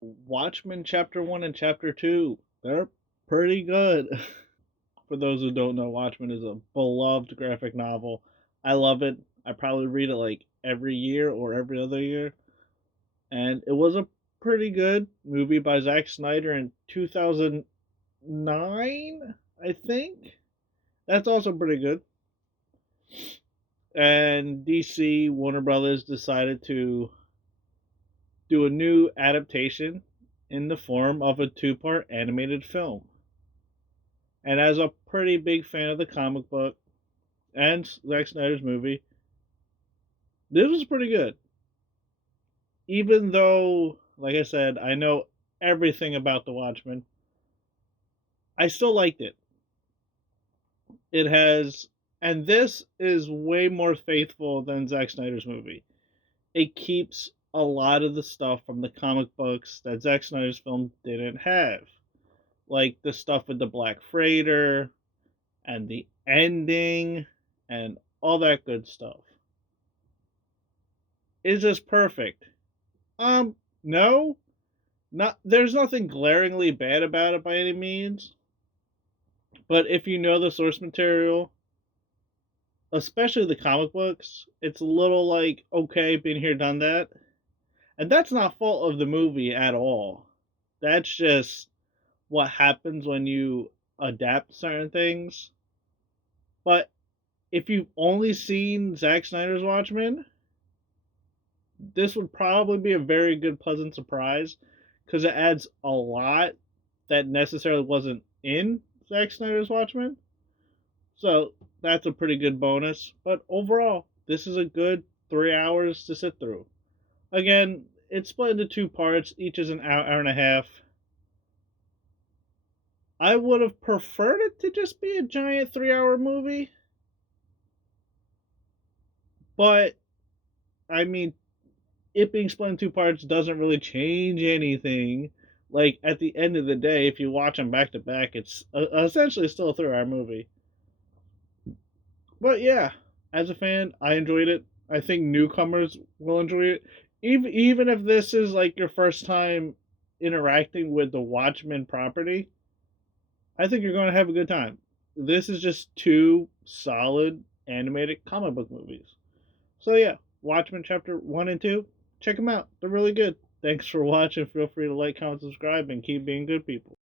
Watchmen Chapter 1 and Chapter 2, they're pretty good. For those who don't know, Watchmen is a beloved graphic novel. I love it. I probably read it like every year or every other year. And it was a pretty good movie by Zack Snyder in 2009, I think. That's also pretty good. And DC, Warner Brothers, decided to do a new adaptation in the form of a two-part animated film. And as a pretty big fan of the comic book and Zack Snyder's movie, this was pretty good. Even though, like I said, I know everything about The Watchmen, I still liked it. It has, and this is way more faithful than Zack Snyder's movie. It keeps a lot of the stuff from the comic books that Zack Snyder's film didn't have. Like the stuff with the Black Freighter and the ending and all that good stuff. Is this perfect? No. Not there's nothing glaringly bad about it by any means. But if you know the source material, especially the comic books, it's a little like, okay, been here, done that. And that's not fault of the movie at all. That's just what happens when you adapt certain things. But if you've only seen Zack Snyder's Watchmen, this would probably be a very good, pleasant surprise because it adds a lot that necessarily wasn't in Zack Snyder's Watchmen. So that's a pretty good bonus. But overall, this is a good 3 hours to sit through. Again, it's split into two parts. Each is an hour and a half. I would have preferred it to just be a giant 3 hour movie. But, I mean, it being split in two parts doesn't really change anything. Like, at the end of the day, if you watch them back to back, it's essentially still a 3 hour movie. But yeah, as a fan, I enjoyed it. I think newcomers will enjoy it. Even if this is like your first time interacting with the Watchmen property, I think you're going to have a good time. This is just two solid animated comic book movies. So yeah, Watchmen Chapter 1 and 2, check them out. They're really good. Thanks for watching. Feel free to like, comment, subscribe, and keep being good people.